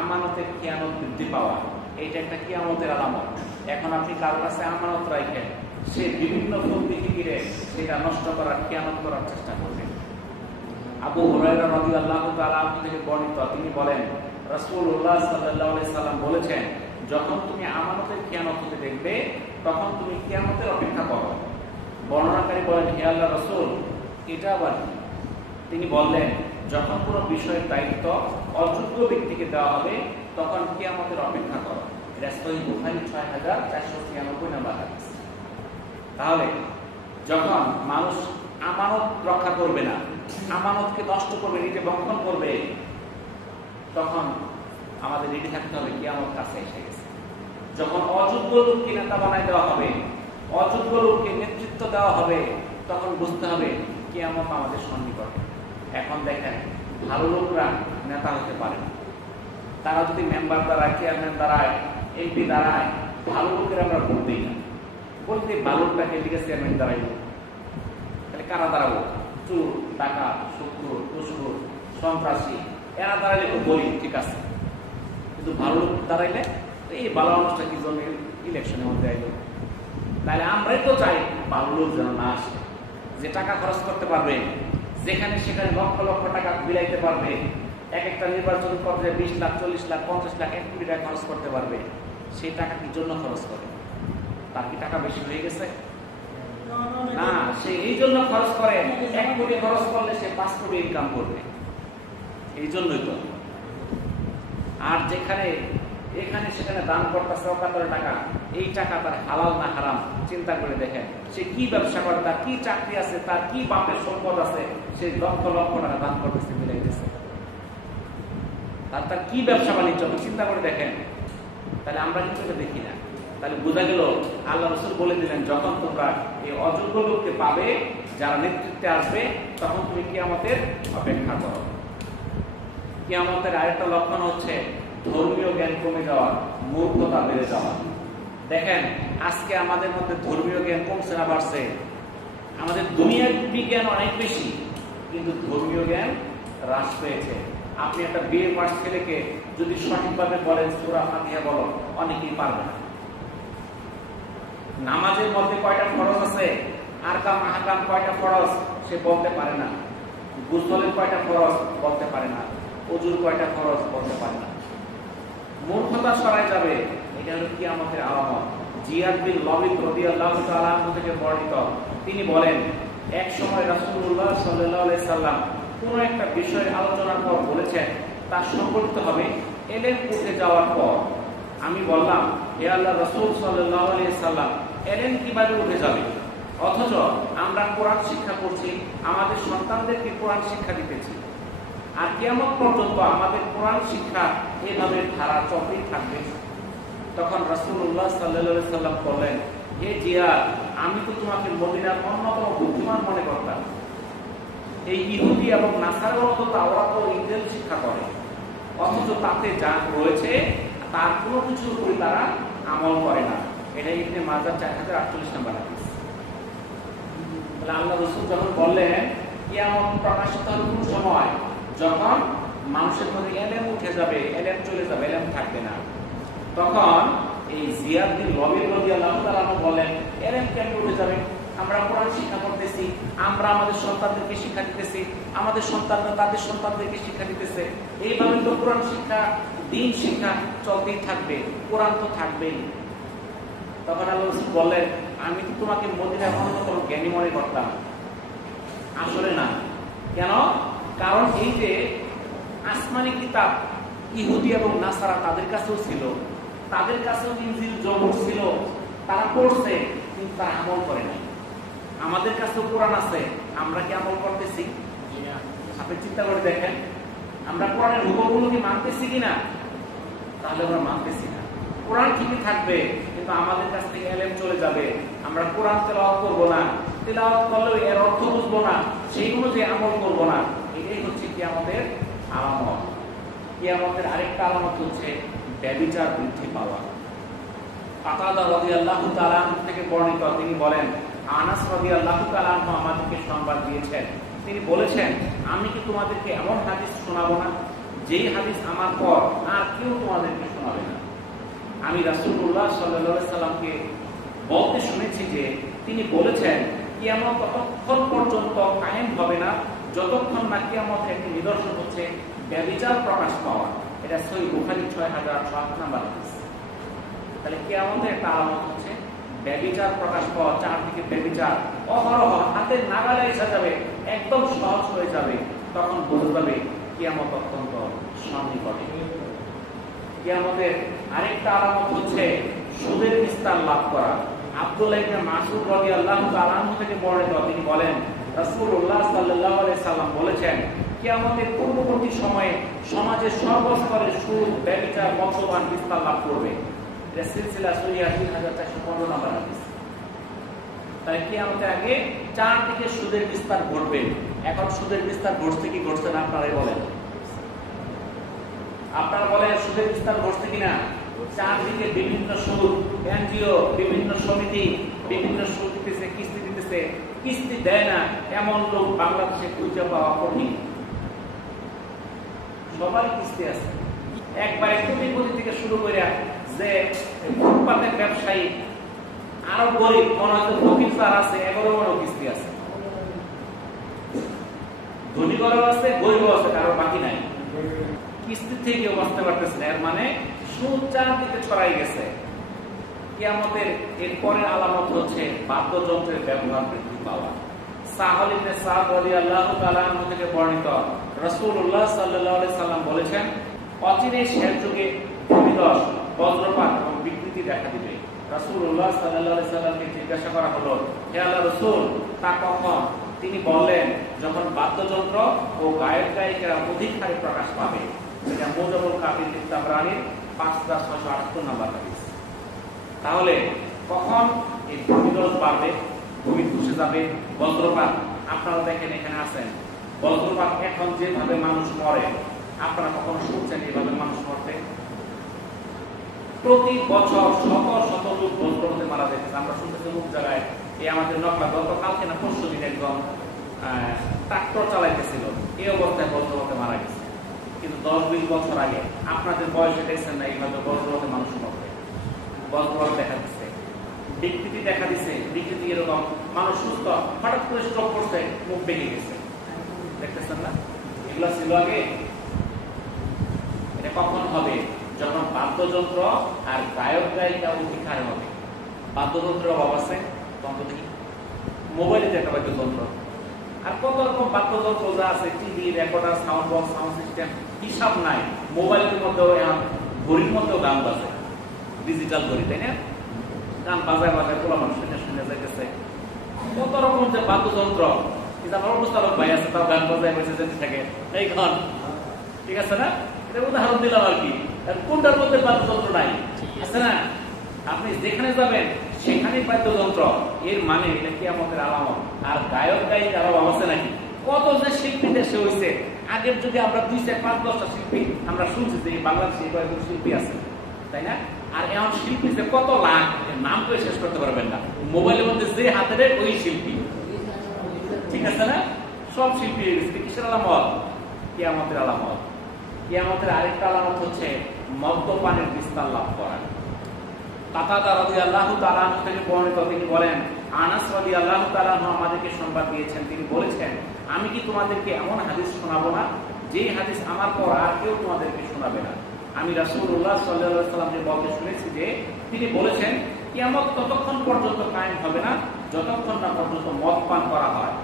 আমানতের খেয়ানত বৃদ্ধি পাওয়া, এইটা একটা কিয়ামতের আলামত। এখন আপনি কারোর কাছে আমানত রাখেন, সে বিভিন্ন ফন্দি ফিকিরে সেটা নষ্ট করার, খেয়ানত করার চেষ্টা করবে। আবু হুরায়রা রাদিয়াল্লাহু তাআলা আনহু থেকে বর্ণিত, তিনি বলেন রাসূলুল্লাহ সাল্লাল্লাহু আলাইহি সাল্লাম বলেছেন, যখন তুমি আমানতের খেয়ানত হতে দেখবে তখন তুমি কিয়ামতের অপেক্ষা করো। বর্ণনাকারী বলেন, হে আল্লাহর রাসূল, এটা আবার কি? তিনি বললেন, যখন কোনো বিষয়ের দায়িত্ব অযোগ্য ব্যক্তিকে দেওয়া হবে তখন কিয়ামতের অপেক্ষা করো। এটা সহিহ বুখারী 6496 নম্বর হাদিস। তাহলে যখন মানুষ আমানত রক্ষা করবে না, আমানতকে নষ্ট করবে, নিজে বক্ষণ করবে, তখন আমাদের রেডি থাকতে হবে কিয়ামত কাছে এসে গেছে। যখন অযোগ্য লোককে নেতা বানায় দেওয়া হবে, অযোগ্য লোককে নেতৃত্ব দেওয়া হবে, তখন বুঝতে হবে কিয়ামত আমাদের সন্নিকটে। এখন দেখেন, ভালো লোকরা নেতা হতে পারে না। তারা যদি মেম্বার দাঁড়ায়, চেয়ারম্যান দাঁড়ায়, এমপি দাঁড়ায়, ভালো লোকের আমরা ভোট দিই না। বলতে ভালো লোকটাকে এদিকে চেয়ারম্যান দাঁড়াইব, তাহলে কারা দাঁড়াবো? চোর, ডাকাত, শত্রু, ঘুষখোর, সন্ত্রাসী, এরা দাঁড়াইলে খুব বলি, ঠিক আছে। কিন্তু ভালো লোক দাঁড়াইলে এই ভালো মানুষটা কি জন্য ইলেকশনের মধ্যে আইল? তাহলে আমরাই তো চাই ভালো লোক যেন না আসে, যে টাকা খরচ করতে পারবে, যেখানে সেখানে লক্ষ লক্ষ টাকা বিলাইতে পারবে, এক একটা নির্বাচন করতে 20 লাখ, 40 লাখ, 50 লাখ, 1 কোটি টাকা খরচ করতে পারবে। সেই টাকা কি জন্য খরচ করে? তার কি টাকা বেশি হয়ে গেছে? না, সে এই জন্য খরচ করে, 1 কোটি খরচ করলে সে 5 কোটি ইনকাম করবে, এই জন্যই তো। আর যেখানে এখানে সেখানে দান করতেছে অকাতরে টাকা, এই টাকা তার হালাল না হারাম চিন্তা করে দেখেন। সে কি ব্যবসা করে, তার কি চাকরি আছে, তার কি বাপের সম্পদ আছে, সে লক্ষ লক্ষ টাকা দান করতেছে, মিলাইতেছে। তার কি ব্যবসা বাণিজ্য চিন্তা করে দেখেন। তাহলে আমরা কিন্তু এটা দেখি না। তাহলে বোঝা গেল আল্লাহ রাসূল বলে দিলেন, যখন তোমরা এই অযোগ্য লোককে পাবে যারা নেতৃত্বে আসবে, তখন তুমি কিয়ামতের অপেক্ষা করো। কিয়ামতের আরেকটা লক্ষণ হচ্ছে ধর্মীয় জ্ঞান কমে যাওয়া, মূর্খতা বেড়ে যাওয়া। দেখেন আজকে আমাদের মধ্যে ধর্মীয় জ্ঞান কমছে না বাড়ছে? আমাদের দুনিয়ার বিজ্ঞান অনেক বেশি, কিন্তু ধর্মীয় জ্ঞান হ্রাস পেয়েছে। আপনি একটা বিয়ে পাস ছেলেকে যদি সঠিকভাবে বলেন সূরা ফাতিহা বলো, অনেকেই পারবে না। নামাজের মধ্যে কয়টা ফরজ আছে, আরকাম আহকাম কয়টা ফরজ সে বলতে পারে না। গোসলের কয়টা ফরজ বলতে পারে না। ওযুর কয়টা ফরজ বলতে পারে না। মূর্খতা সরাই যাবে, এটা হলো কিয়ামতের আলামত। জিয়াদ বিন লবিদ রাদিয়াল্লাহু তাআলা আনহু থেকে বর্ণিত, তিনি বলেন, এক সময় রাসূলুল্লাহ সাল্লাল্লাহু আলাইহি সাল্লাম কোন একটা বিষয় আলোচনার পর বলেছেন তা সংগঠিত হবে এলেম উঠে যাওয়ার পর। আমি বললাম, হে আল্লাহর রাসূল সাল্লাল্লাহু আলাইহি সাল্লাম, এলেম কিভাবে উঠে যাবে? অথচ আমরা কোরআন শিক্ষা করছি, আমাদের সন্তানদেরকে কোরআন শিক্ষা দিতেছি, আর কিয়ামত পর্যন্ত আমাদের কোরআন শিক্ষা এভাবে ধারা চলতেই থাকবে। তখন রাসূলুল্লাহ সাল্লাল্লাহু আলাইহি সাল্লাম বললেন, হে জিয়াদ, আমি তো তোমাকে মদিনার অন্যতম বুদ্ধিমান মনে করতাম। এই ইহুদি এবং নাসারাও তো তাওরাত ও ইনজিল শিক্ষা করে, অথচ তাতে যা রয়েছে তার কোনো কিছুর উপরে তারা আমল করে না। এটা ইবনে মাজাহ 4048 নম্বর হাদিস। তাহলে আল্লাহ রাসূল যখন বললেন কিয়ামত প্রকাশিত হবে কোন সময়, যখন মানুষের মধ্যে এলেম উঠে যাবে, এলেম চলে যাবে, এলেম থাকবে না, তখন এই জিয়াদ বিন লবিদ রাদিয়াল্লাহু তাআলা বলেন, এলেম কেন উঠে যাবে? আমরা কোরআন শিক্ষা করতেছি, আমরা আমাদের সন্তানদেরকে শিক্ষা দিতেছি, আমাদের সন্তানরা তাদের সন্তানদেরকে শিক্ষা দিতেছে, এইভাবে তো কোরআন শিক্ষা, দ্বীন শিক্ষা চলতেই থাকবে, কোরআন তো থাকবেই। তখন আল্লাহ রাসূল বললেন, আমি তো তোমাকে মদিনার অন্যতম জ্ঞানী মনে করতাম। আসলে না। কেন? কারণ এই যে আসমানি কিতাব ইহুদি এবং নাসারা তাদের কাছেও ছিল, তাদের কাছেও ইনজিল জবুর ছিল, তারা পড়ছে কিন্তু তারা আমল করে নাই। আমাদের কাছেও কোরআন আছে, আমরা কি আমল করতেছি? আপনি চিন্তা করে দেখেন, আমরা কোরআনের হুকুমগুলো কি মানতেছি কিনা? তাহলে আমরা মানতেছি না। কোরআন ঠিকই থাকবে, কিন্তু আমাদের কাছ থেকে এলেম চলে যাবে। আমরা কোরআন তেলাওয়াত করব না, তেলাওয়াত করলেও এর অর্থ বুঝবো না, সেই অনুযায়ী আমল করব না। এটাই হচ্ছে কিয়ামতের আলামত। কিয়ামতের আরেকটা আলামত হচ্ছে ব্যভিচার বৃদ্ধি পাওয়া। কাতাদা রাদিয়াল্লাহু তাআলা থেকে বর্ণিত, তিনি বলেন, আনাস রাদিয়াল্লাহু তাআলা আমাদেরকে সংবাদ দিয়েছেন, তিনি বলেছেন, আমি কি তোমাদেরকে এমন হাদিস শোনাবো না যেই হাদিস আমার পর আর কেউ তোমাদেরকে শোনাবে না। আমি রাসূলুল্লাহ সাল্লাল্লাহু আলাইহি সাল্লামকে বলতে শুনেছি যে তিনি বলেছেন, কিয়ামত ততক্ষণ পর্যন্ত কায়েম হবে না যতক্ষণ না কিয়ামতের একটি নিদর্শন হচ্ছে ব্যভিচার প্রকাশ পাওয়া। এটা সহিহ বুখারী 6007 নম্বর হাদিস। তাহলে কিয়ামতের একটা আলামত হচ্ছে ব্যভিচার প্রকাশ পাওয়া, চারদিকে ব্যভিচার অহরহ হাতের নাগালে এসে যাবে, একদম সহজ হয়ে যাবে। তখন বোঝা যাবে কিয়ামত অত্যন্ত সন্নিকটে। কিয়ামতের আরেকটা আলামত হচ্ছে সুদের বিস্তার লাভ করা। আব্দুল্লাহ ইবনে মাসউদ রাদিয়াল্লাহু তাআলা থেকে বর্ণিত, তিনি বলেন, রাসূলুল্লাহ সাল্লাল্লাহু আলাইহি সাল্লাম বলেছেন, কিয়ামতের পূর্ববর্তী সময়ে সমাজের সর্বস্তরে সুদ, ব্যভিচার, মদ্যপান বিস্তার লাভ করবে। এটা সিলসিলা সহিহ 3415 নম্বর হাদিস। তাই কিয়ামতের আগে চারদিকে সুদের বিস্তার ঘটবে। এখন সুদের বিস্তার ঘটছে কি ঘটছে না আপনারাই বলেন। আপনারা বলেন সুদের বিস্তার ঘটছে কিনা? চারদিকে বিভিন্ন সুদ, এনজিও, বিভিন্ন সমিতি বিভিন্ন সুদ দিতেছে, কিস্তি দিতেছে। কিস্তি দেয় না এমন লোক বাংলাদেশে খুঁজে পাওয়া কঠিন। সবাই কিস্তি আছে। একবারে কোটিপতি থেকে শুরু করে যে ফুটপাতের ব্যবসায়ী, আরো গরিব, মনে হয়তো ফকির স্যার আছে, এগারো বড় কিস্তি আছে। ধনী গরিব আছে, গরিব আছে, কারো বাকি নাই। কিস্তি থেকে বাঁচতে পারতেছে না, এর মানে সুদ চারদিকে ছড়াই গেছে। কিয়ামতের এরপরের আলামত হচ্ছে বাদ্যযন্ত্রের ব্যবহার বৃদ্ধি পাওয়া। সাহল ইবনে সাদ রাদিয়াল্লাহু তাআলা আনহু থেকে বর্ণিত, রাসূলুল্লাহ সাল্লাল্লাহু আলাইহি সাল্লাম বলেছেন, অচিরে শেষ যুগে ভূমিধস, বজ্রপাত এবং বিকৃতি দেখা দিবে। রাসূলুল্লাহ সাল্লাল্লাহু আলাইহি সাল্লামকে জিজ্ঞাসা করা হলো, হে আল্লাহর রাসূল, তা কখন? তিনি বললেন, যখন বাদ্যযন্ত্র ও গায়ক গায়িকারা অধিক হারে প্রকাশ পাবে। এটা মুজাবুল কাবির তাবরানীর 5678 নম্বর হাদিস। তাহলে কখন এই ভূমিধস বাড়বে, ভূমি ধসে যাবে, বজ্রপাত? আপনারা দেখেন এখানে আছেন, বজ্রপাত এখন যেভাবে মানুষ মরে, আপনারা কখন শুনছেন এইভাবে মানুষ মরতে? প্রতি বছর শত শত লোক বজ্রপাতে মারা যাচ্ছে। আমরা শুনতেছি অমুক জায়গায়, এই আমাদের নকলা গতকালকে না পরশু দিন একজন ট্রাক্টর চালাইতেছিল, এই অবস্থায় বজ্রপাতে মারা গেছে। কিন্তু 10-20 বছর আগে আপনাদের বয়সে দেখছেন না এইভাবে বজ্রপাতে মানুষ মরতে? বজ্রপাত দেখা দিচ্ছে, বিকৃতি দেখা দিচ্ছে। বিকৃতি এরকম মানুষ সুস্থ, হঠাৎ করে স্ট্রোক করছে, মুখ ভেঙে গেছে, দেখতেছেন না? এগুলো ছিল আগে। এটা কখন হবে? যখন বাদ্যযন্ত্র আর গায়ক গায়িকা অধিক হারে হবে। বাদ্যযন্ত্রের অভাব আছে, তখন দেখি মোবাইলে একটা বাদ্যযন্ত্র, আর কত রকম বাদ্যযন্ত্র যা আছে, TV, recorder, sound box, sound system, হিসাব নাই। মোবাইলের মধ্যেও ঘড়ির মধ্যেও গান বাজে, ডিজিটাল ঘড়ি, তাই না? গান বাজায় বাজায় পোলা মানুষ শুনে যাইতেছে। কত রকম যে বাদ্যযন্ত্র, কিন্তু আমার অবস্থারক ভাই আছে, তাও গান বাজায় বেঁচে যেতে থাকে এই গান, ঠিক আছে না? এটা উদাহরণ দিলাম আর কি। কোনটার মধ্যে বাদ্যযন্ত্র নাই? আছে না? আপনি যেখানে যাবেন সেখানে বাদ্যযন্ত্র, এর মানে এটা কিয়ামতের আলামত। আর গায়ক গায়িকার অভাব আছে নাকি? কত যে শিল্পী দেশে হয়েছে। আগের যদি আমরা 2-5-10টা শিল্পী আমরা শুনছি যে বাংলাদেশে কয়েকজন শিল্পী আছে, তাই না? আর এমন শিল্পী যে কত লাখ, নাম করে শেষ করতে পারবেন না। মোবাইলের মধ্যে যে হাতে দেয় ওই শিল্পী, ঠিক আছে না? সব শিল্পী হয়ে গেছে। কিসের আলামত? কিয়ামতের আলামত। কিয়ামতের আরেকটা আলামত হচ্ছে মদ্যপানের বিস্তার লাভ করা। কাতাদা রাদিয়াল্লাহু তাআলা আনহু থেকে বর্ণিত, তিনি বলেন, আনাস রাদিয়াল্লাহু তাআলা আনহু আমাদেরকে সংবাদ দিয়েছেন, তিনি বলেছেন, আমি কি তোমাদেরকে এমন হাদিস শোনাবো না যেই হাদিস আমার পর আর কেউ তোমাদেরকে শোনাবে না? আমি রাসূলুল্লাহ সাল্লাল্লাহু আলাইহি ওয়াসাল্লামের বলতে শুনেছি যে তিনি বলেছেন, কিয়ামত ততক্ষণ পর্যন্ত কায়েম হবে না যতক্ষণ না পর্যন্ত মদ পান করা হয়।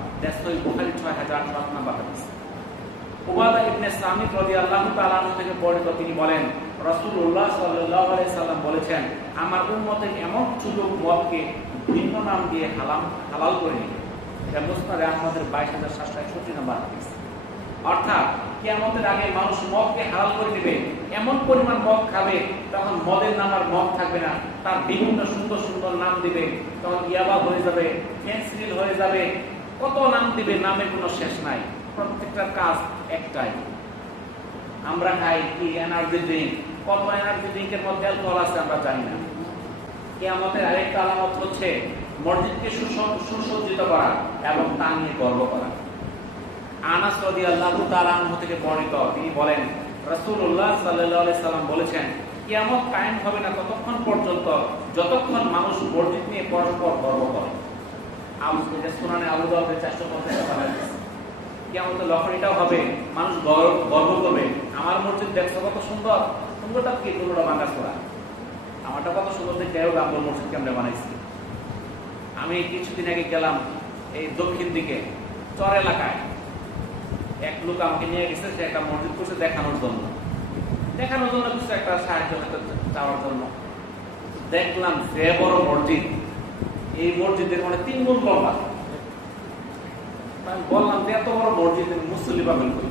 সহিহ বুখারী 6007 নম্বর হাদিস। উবাদা ইবনে সামিত রাদিয়াল্লাহু তাআলা আনহু থেকে বর্ণিত, তিনি বলেন, রাসূলুল্লাহ সাল্লাল্লাহু আলাইহি সাল্লাম বলেছেন, আমার উম্মতের এমন সুযোগ মদকে ভিন্ন নাম দিয়ে হালাল করে নিবে। এটা মুসনাদে আহমদের 22761 নম্বর হাদিস। অর্থাৎ কিয়ামতের আগে মানুষ মদকে হালাল করে নেবে, এমন পরিমাণ মদ খাবে, তখন মদের নাম আর মদ থাকবে না, তার বিভিন্ন সুন্দর সুন্দর নাম দিবে। তখন ইয়াবা হয়ে যাবে, ফেন্সিডিল হয়ে যাবে, কত নাম দিবে, নামের কোনো শেষ নাই। প্রত্যেকটার কাজ একটাই। আমরা খাই কি এনার্জি ড্রিঙ্ক, কত এনার্জি ড্রিঙ্কের মধ্যে অ্যালকোহল আছে আমরা জানি না। কিয়ামতের আরেকটা আলামত হচ্ছে মসজিদকে সুসজ্জিত করা এবং তা নিয়ে গর্ব করা। আনাস রাদিয়াল্লাহু তাআলা আনহু থেকে বর্ণিত, তিনি বলেন, রাসূলুল্লাহ সাল্লাল্লাহু আলাইহি সাল্লাম বলেছেন, কিয়ামত কায়েম হবে না ততক্ষণ পর্যন্ত যতক্ষণ মানুষ মসজিদ নিয়ে পরস্পর গর্ব করে। সুনানে আবু দাউদের 450 হাদিস। কিয়ামতের লক্ষণ এটাও হবে, মানুষ গর্ব করবে, আমার মসজিদ দেখছো কত সুন্দর। সুন্দরটা কি? কোনটা ভাঙাচোরা, আমারটা কত সুন্দর দেখে আমরা মসজিদ কেমনে বানাইছি। আমি কিছুদিন আগে গেলাম এই দক্ষিণ দিকে চর এলাকায়, এক লোক আমাকে নিয়ে গেছে, সে একটা মসজিদ করছে দেখানোর জন্য কিছু একটা সাহায্য চাওয়ার জন্য। দেখলাম যে বড় মসজিদ, এই মসজিদের মানে 3 গুণ লম্বা। আমি বললাম যে এত বড় মসজিদ মুসল্লি পাবেন কই?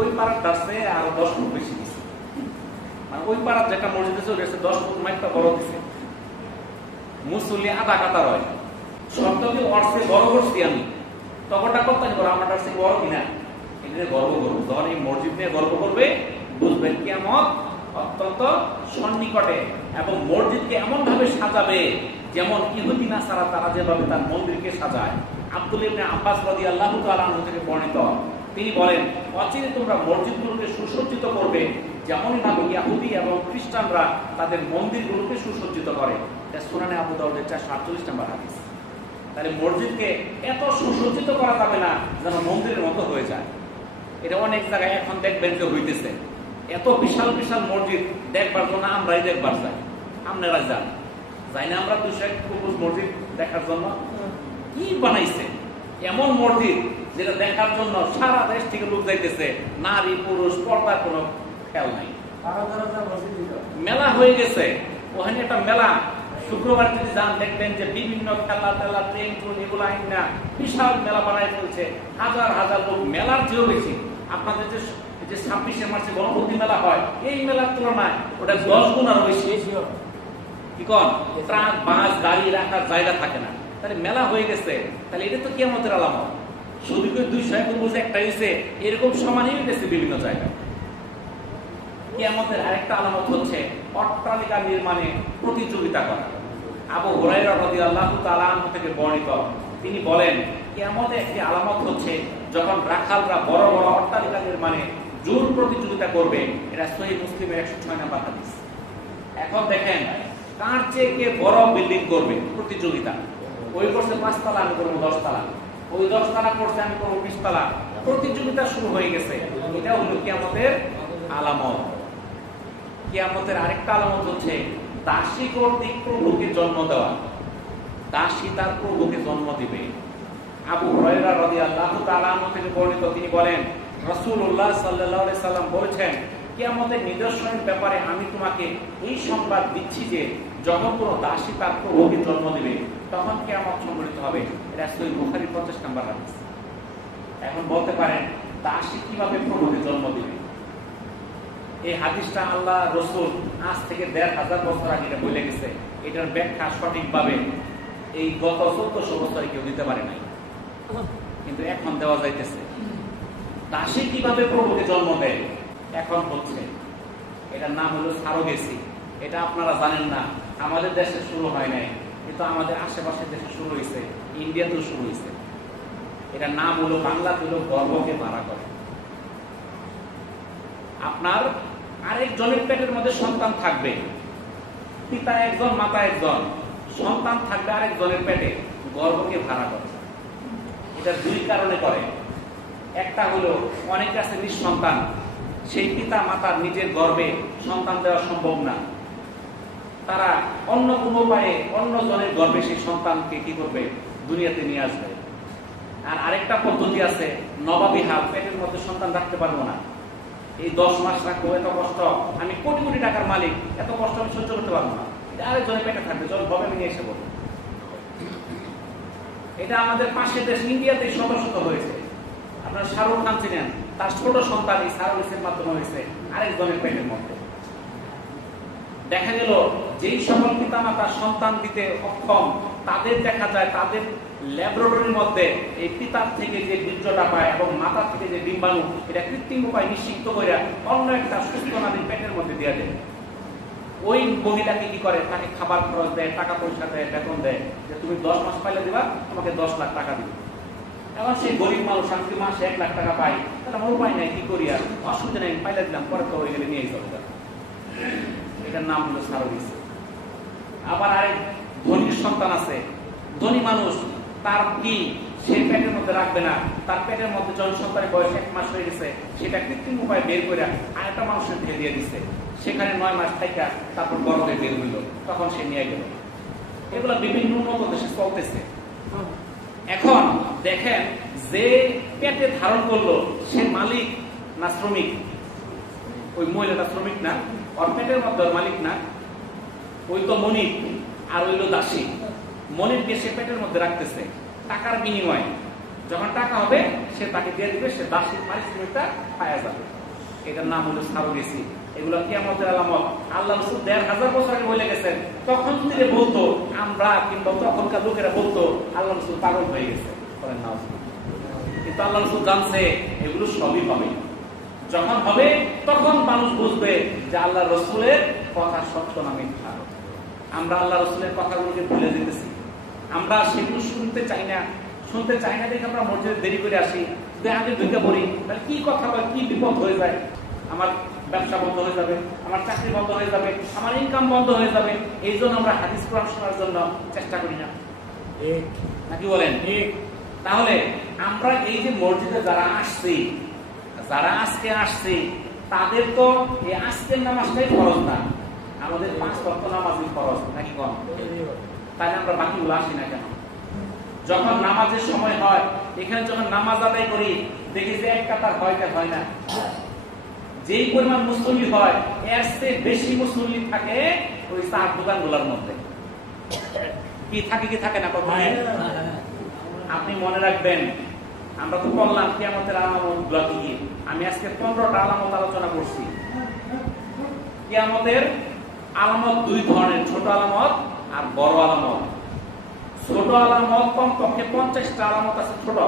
ওই পাড়ার দাসে আরো 10 ফুট বেশি দিচ্ছে, মানে ওই পাড়ার যেটা মসজিদ আছে ওটা 10 ফুট মাইকটা বড় দিচ্ছে, মুসল্লি আধা কাতা রয়। সপ্তাহে অর্থে বড় করছি আমি, তখনটা করতে পারবো আমারটা সে বড় কিনা, এটা গর্ব করবো। যখন এই মসজিদ নিয়ে গর্ব করবে, বুঝবেন কিয়ামত অত্যন্ত সন্নিকটে। এবং মসজিদকে এমন ভাবে সাজাবে যেমন ইহুদি নাসারা তারা যেভাবে তার মন্দিরকে সাজায়। আব্দুল্লাহ ইবনে আব্বাস রাদিয়াল্লাহু তাআলা আনহু থেকে বর্ণিত, তিনি বলেন, অচিরে তোমরা মসজিদগুলোকে সুসজ্জিত করবে যেমনই ভাবে ইহুদি এবং খ্রিস্টানরা তাদের মন্দিরগুলোকে সুসজ্জিত করে। সুনানে আবু দাউদের 448 নম্বর হাদিস। তাহলে মসজিদকে এত সুসজ্জিত করা যাবে না যেন মন্দিরের মতো হয়ে যায়। এটা অনেক জায়গায় এখন দেখবেন যে হইতেছে, এত বিশাল বিশাল মসজিদ দেখবার জন্য আমরাই দেখবার যাই, আপনারা যাই না আমরা 200 মসজিদ দেখার জন্য। কি বানাইছে এমন মসজিদ যেটা দেখার জন্য সারা দেশ থেকে লোক যাইতেছে, নারী পুরুষ পর্দার কোনো খেয়াল নাই, মেলা হয়ে গেছে। ওখানে একটা মেলা, শুক্রবার যদি যান দেখবেন যে বিভিন্ন খেলা টেলা ট্রেন এগুলো আইন না বিশাল মেলা বানায় ফেলছে, হাজার হাজার লোক, মেলার চেয়েও বেশি। আপনাদের যে 26শে মার্চে গণপতি মেলা হয়, এই মেলার তুলনায় ওটা 10 গুণ আরো বেশি। কি কন, ট্রাক বাস গাড়ি রাখার জায়গা থাকে না, তাহলে মেলা হয়ে গেছে, তাহলে এটা তো কিয়ামতের আলামত। শুধু কি 200 বুঝে একটা হয়েছে, এরকম সমানই হয়ে গেছে বিভিন্ন জায়গায়। কিয়ামতের আরেকটা আলামত হচ্ছে অট্টালিকা নির্মাণে প্রতিযোগিতা করা। আবু হুরায়রা রাদিয়াল্লাহু তাআলা আনহু থেকে বর্ণিত, তিনি বলেন কিয়ামতের একটি আলামত হচ্ছে যখন রাখালরা বড় বড় অট্টালিকা নির্মাণে জোর প্রতিযোগিতা করবে। এটা সহিহ মুসলিমের 106 নম্বর হাদিস। এখন দেখেন কার চেয়ে কে বড় বিল্ডিং করবে প্রতিযোগিতা। ওই করছে 5 তলা, আমি করবো 10 তলা, ওই 10 তলা করছে, আমি করবো 20 তলা। প্রতিযোগিতা শুরু হয়ে গেছে। এটা হলো কিয়ামতের আলামত। কিয়ামতের আরেকটা আলামত হচ্ছে দাসী কর্তৃক প্রভুকে জন্ম দেওয়া। দাসী তার প্রভুকে জন্ম দিবে। আবু হুরায়রা রাদিয়াল্লাহু তাআলা আনহু থেকে বর্ণিত, তিনি বলেন রাসূলুল্লাহ সাল্লাল্লাহু আলাইহি সাল্লাম বলেছেন, কিয়ামতের নিদর্শনের ব্যাপারে আমি তোমাকে এই সংবাদ দিচ্ছি যে যখন কোনো দাসী তার প্রভুকে জন্ম দিবে তখন কিয়ামত সংঘটিত হবে। এটা সহিহ বুখারীর 50 নম্বর হাদিস। এখন বলতে পারেন দাসী কিভাবে প্রভুকে জন্ম দিবে? এই হাদিসটা আল্লাহ রাসূল আজ থেকে 1500 বছর আগে এটা বলে গেছে। এটার ব্যাখ্যা সঠিকভাবে এই গত 1400 বছরে কেউ দিতে পারে নাই, কিন্তু এখন দেওয়া যাইতেছে। দাসী কিভাবে প্রভুকে জন্ম দেয় এখন হচ্ছে, এটার নাম হলো সারোগেসি। এটা আপনারা জানেন না, আমাদের দেশে শুরু হয় নাই, কিন্তু আমাদের আশেপাশের দেশে শুরু হয়েছে, ইন্ডিয়াতেও শুরু হয়েছে। এটার নাম হলো, বাংলাতে হলো গর্ভকে ভাড়া করে। আপনার আরেকজনের পেটের মধ্যে সন্তান থাকবে, পিতা একজন মাতা একজন, সন্তান থাকবে আরেকজনের পেটে, গর্ভকে ভাড়া করে। এটা 2 কারণে করে। একটা হলো অনেকে আছে নিঃসন্তান, সেই পিতা মাতার নিজের গর্ভে সন্তান দেওয়া সম্ভব না, তারা অন্য কোনো উপায়ে অন্য জনের গর্ভে সেই সন্তানকে কি করবে, দুনিয়াতে নিয়ে আসবে। আর আরেকটা পদ্ধতি আছে নবাবী হাল, পেটের মধ্যে সন্তান রাখতে পারবো না, এই 10 মাস রাখবো, এত কষ্ট, আমি কোটি কোটি টাকার মালিক, এত কষ্ট আমি সহ্য করতে পারবো না, আরেকজনের পেটে থাকবে, যখন হবে আমি নিয়ে এসে বলবো। এটা আমাদের পাশের দেশ ইন্ডিয়াতে শত শত হয়েছে। আপনার শাহরুখ খান ছিলেন, তার ছোট সন্তান এই সারোগেসির মাধ্যমে হয়েছে আরেকজনের পেটের মধ্যে। দেখা গেল যেই সকল পিতামাতা সন্তান দিতে অক্ষম, তাদের দেখা যায় তাদের ল্যাবরেটরির মধ্যে এই পিতার থেকে যে বীর্যটা পায় এবং মাতার থেকে যে ডিম্বাণু, এটা কৃত্রিম উপায় নিশ্চিত করে অন্য একটা সুস্থ নারীর পেটের মধ্যে দেওয়া যায়। ওই মহিলাকে কি করে, তাকে খাবার খরচ দেয়, টাকা পয়সা দেয়, বেতন দেয়, যে তুমি 10 মাস পাইলে দিবা, তোমাকে 10 লাখ টাকা দিবে। এখন সেই গরিব মানুষ আমি মাসে 1 লাখ টাকা পাই, তাহলে আমার উপায় নাই, কি করি আর, অসুবিধা নেই, পাইলে দিলাম, পরে তো ওই গেলে নিয়ে চলে যাবে। এটার নাম হলো সারোগেসি। আবার আরেক ধনীর সন্তান আছে, ধনী মানুষ, তার কি সে পেটের মধ্যে রাখবে না, তার পেটের মধ্যে যখন সন্তানের বয়স 1 মাস হয়ে গেছে, সেটা কৃত্রিম উপায় বের করে আরেকটা মানুষের দিয়ে দিয়ে দিচ্ছে, সেখানে 9 মাস থাকা তারপর গর্ভে বের হইল, তখন সে নিয়ে গেল। এগুলো বিভিন্ন উন্নত দেশে চলতেছে। এখন দেখেন যে পেটে ধারণ করলো সে মালিক না শ্রমিক? ওই মহিলাটা শ্রমিক না, ওর পেটের মধ্যে মালিক না, ওই তো মনিক, আর ওইলো দাসী। মনিককে সে পেটের মধ্যে রাখতেছে টাকার বিনিময়ে, যখন টাকা হবে সে তাকে দিয়ে দিবে, সে দাসীর পারিশ্রমিকটা পাওয়া যাবে। এটার নাম হলো সারোগেসি। এগুলো কিয়ামতের আলামত। আল্লাহ রাসূল 1500 বছর আগে বলে গেছেন। তখন থেকে বলতো আমরা, কিংবা তখনকার লোকেরা বলতো আল্লাহ রাসূল পাগল হয়ে গেছে, বলেন না? কিন্তু আল্লাহ রাসূল জানছে এগুলো সবই হবে। যখন হবে তখন মানুষ বুঝবে যে আল্লাহ রাসূলের কথা সত্য না মিথ্যা। আমরা আল্লাহ রাসূলের কথাগুলোকে ভুলে যেতেছি, আমরা সেগুলো শুনতে চাই না। শুনতে চাই না দেখে আমরা মসজিদে দেরি করে আসি, আগে ঢুকে পড়ি, তাহলে কি কথা বলে কি বিপদ হয়ে যায়, আমার ব্যবসা বন্ধ হয়ে যাবে, আমার চাকরি বন্ধ হয়ে যাবে, আমার ইনকাম বন্ধ হয়ে যাবে। এই জন্য আমরা হাদিস কোরআন শোনার জন্য চেষ্টা করি না, নাকি বলেন? তাহলে আমরা এই যে মসজিদে যারা আসছি, যারা আজকে আসছি, তাদের তো এই আজকের নামাজটাই ফরজ না, আমাদের 5 ওয়াক্ত নামাজই ফরজ, নাকি কম? তাহলে আমরা বাকিগুলো আসি না কেন? যখন নামাজের সময় হয়, এখানে যখন নামাজ আদায় করি, দেখি যে 1 কাতার হয় না। যেই পরিমাণ মুসল্লি হয়, এর চেয়ে বেশি মুসল্লি থাকে ওই চার দোকানগুলোর মধ্যে কি থাকে কি থাকে না কত। আপনি মনে রাখবেন, আমরা তো বললাম কিয়ামতের আলামত গুলো কি। আমি আজকে 15টা আলামত আলোচনা করছি। কিয়ামতের আলামত দুই ধরনের, ছোট আলামত আর বড় আলামত। ছোট আলামত কমপক্ষে 50টা আলামত আছে ছোট,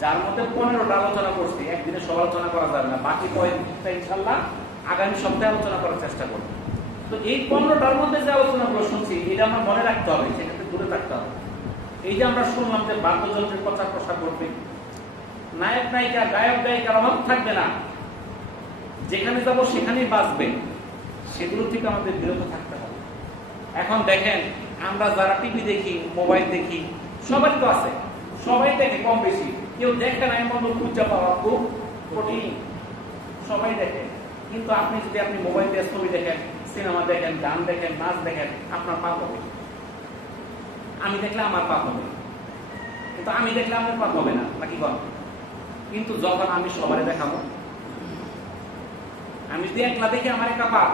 যার মধ্যে 15টা আলোচনা করছি। একদিনে সব আলোচনা করা যাবে না, বাকি কয়েকটা ইনশাআল্লাহ আগামী সপ্তাহে আলোচনা করার চেষ্টা করব। তো এই 15টার মধ্যে যে আলোচনাগুলো শুনছি এটা আমার মনে রাখতে হবে, সেক্ষেত্রে দূরে থাকতে হবে। এই যে আমরা শুনলাম যে বাদ্যযন্ত্রের প্রচার প্রসার করবে, নায়ক নায়িকা গায়ক গায়িকার অভাব থাকবে না, যেখানে যাব সেখানেই বাঁচবে, সেগুলো থেকে আমাদের বিরত থাকতে হবে। এখন দেখেন, আমরা যারা টিভি দেখি, মোবাইল দেখি, সবাই তো আছে, সবাই দেখে কম বেশি। কেউ দেখে না এমন খুঁজে পাওয়া খুব কঠিন, সবাই দেখে। কিন্তু আপনি যদি আপনি মোবাইল দিয়ে ছবি দেখেন, সিনেমা দেখেন, গান দেখেন, নাচ দেখেন, আপনার পাপ হবে। আমি দেখলে আমার পাপ হবে, কিন্তু আমি দেখলে আমার পাপ হবে না, নাকি বল? কিন্তু যখন আমি সবাই দেখাবো, আমি যদি একলা দেখি আমার একটা পাপ,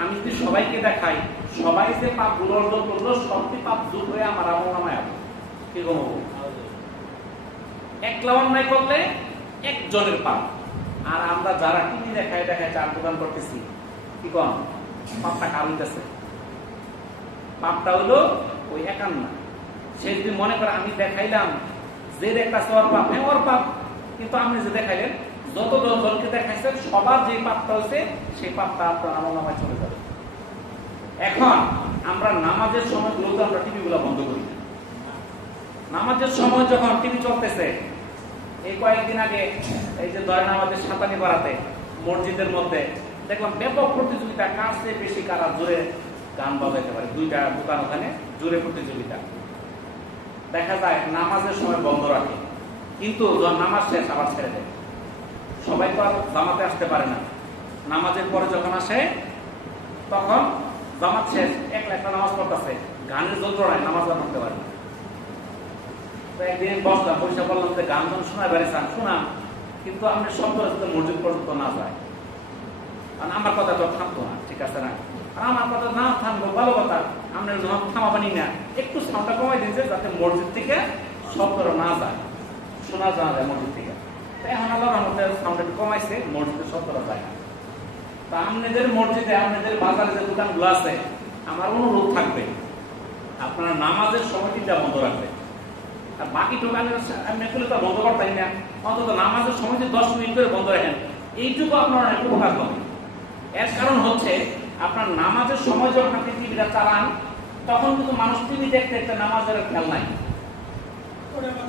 আমি যদি সবাইকে দেখাই, সবাই যে পাপ গুলো অর্জন করলো সবটি পাপ যোগ হয়ে আমার আমল নামায় হবে। কি বলবো? একলা অন্যায় করলে একজনের পাপ, আর আমরা যারা টিভি দেখায় দেখায় চার দোকান করতেছি, কি কম পাপটা কার হইতেছে? পাপটা হইলো ওই একান না। সে যদি মনে করে আমি দেখাইলাম যে দেখতেছে ওর পাপ, হ্যাঁ ওর পাপ, কিন্তু আপনি যে দেখাইলেন যত জনকে দেখাইছেন সবার যে পাপটা হয়েছে সেই পাপটা আপনার আমল নামায় চলে যাবে। এখন আমরা নামাজের সময় গুলোতে আমরা টিভি গুলো বন্ধ করি। নামাজের সময় যখন টিভি চলতেছে, এই কয়েকদিন আগে এই যে ধরেন আমাদের সাতানি পাড়াতে মসজিদের মধ্যে দেখলাম ব্যাপক প্রতিযোগিতা, কার চেয়ে বেশি কারা জোরে গান বাজাইতে পারে। দুইটা দোকান ওখানে জোরে প্রতিযোগিতা। দেখা যায় নামাজের সময় বন্ধ রাখে, কিন্তু যখন নামাজ শেষ আবার ছেড়ে দেয়। সবাই তো আর জামাতে আসতে পারে না, নামাজের পরে যখন আসে তখন জামাত শেষ, একলা একটা নামাজ পড়তেছে, গানের যন্ত্রণায় নামাজ পড়তে পারে না। তো একদিন বসলাম, বসে বললাম যে গান যখন শোনায় বেড়েছেন শোনাম, কিন্তু আমরা সব করে মসজিদ পর্যন্ত না যায়। কারণ আমার কথা তো থামতো না, ঠিক আছে না? আর আমার কথা না থামবো ভালো কথা, আমরা যখন থামাবানি না, একটু সাউন্ডটা কমাই দিয়েছে যাতে মসজিদ থেকে শব্দটা না যায়, শোনা যাওয়া যায় মসজিদ থেকে। এখন আল্লাহর রহমতে সাউন্ড একটু কমাইছে, মসজিদে শব্দটা যায় না। তা আপনাদের মসজিদে, আপনাদের বাজারে যে দোকানগুলো আছে, আমার অনুরোধ থাকবে আপনারা নামাজের সময়টা বন্ধ রাখবেন। আর বাকি দোকানের এমনি তো বন্ধ করতেই না, অন্তত নামাজের সময় 10 মিনিট করে বন্ধ রাখেন, এইটুকু আপনারা একটু উপকার পাবেন। এর কারণ হচ্ছে আপনার নামাজের সময় যখন আপনি টিভিটা চালান, তখন কিন্তু মানুষ টিভি দেখতে দেখতে নামাজের খেয়াল নাই।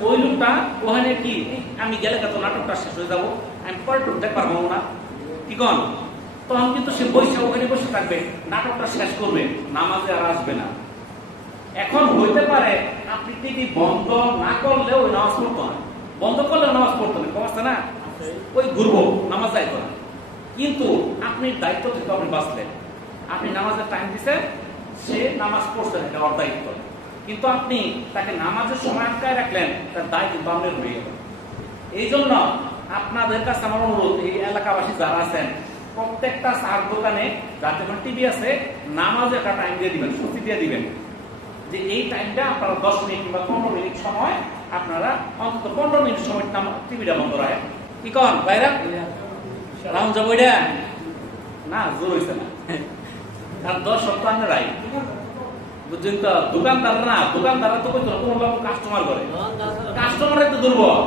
ওই লোকটা ওখানে কি আমি গেলে কত নাটকটা শেষ হয়ে যাবো, আমি পরে দেখতে পারবো না, কি কন? তখন কিন্তু সে বসে ওখানে বসে থাকবে, নাটকটা শেষ করবে, নামাজে আর আসবে না। এখন হইতে পারে আপনি টিভি বন্ধ না করলেও ওই নামাজ পড়তো না, বন্ধ করলেও নামাজ পড়তো না, কমাচ্ছে না, ওই ঘুরবো, নামাজ যাইতো না। কিন্তু আপনি দায়িত্ব থেকে আপনি বাঁচলেন, আপনি নামাজের টাইম দিচ্ছেন, সে নামাজ পড়ছেন, এটা ওর দায়িত্ব। কিন্তু আপনি তাকে নামাজের সময় আটকায় রাখলেন, তার দায় কিন্তু আপনার হয়ে গেল। এই জন্য আপনাদের কাছে আমার অনুরোধ, এই এলাকাবাসী যারা আছেন, প্রত্যেকটা চার দোকানে যাতে টিভি আছে, নামাজের একটা টাইম দিয়ে দিবেন, সূচি দিয়ে দিবেন যে এই টাইমটা আপনারা 10 মিনিট কিংবা 15 মিনিট সময়, আপনারা অন্তত 15 মিনিট সময় টিভিটা বন্ধ রাখেন। কি কন ভাইরা? রাউন্ড যাবো এটা না, জোর হয়েছে না, আর 10 সপ্তাহ রাই বুঝছেন তো। দোকানদাররা তো কইতো কোন লোক কাস্টমার করে, কাস্টমার একটু দুর্বল,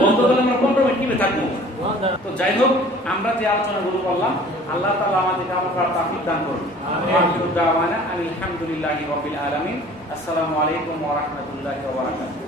বন্ধ করলে আমরা 15 মিনিট কিভাবে থাকবো? তো যাই হোক, আমরা যে আলোচনাগুলো করলাম, আল্লাহ তাআলা আমাদেরকে আমল করার তৌফিক দান করুন। আলহামদুলিল্লাহি রাব্বিল আলামিন। আসসালামু আলাইকুম ওয়া রাহমাতুল্লাহি ওয়া বারাকাতুহু।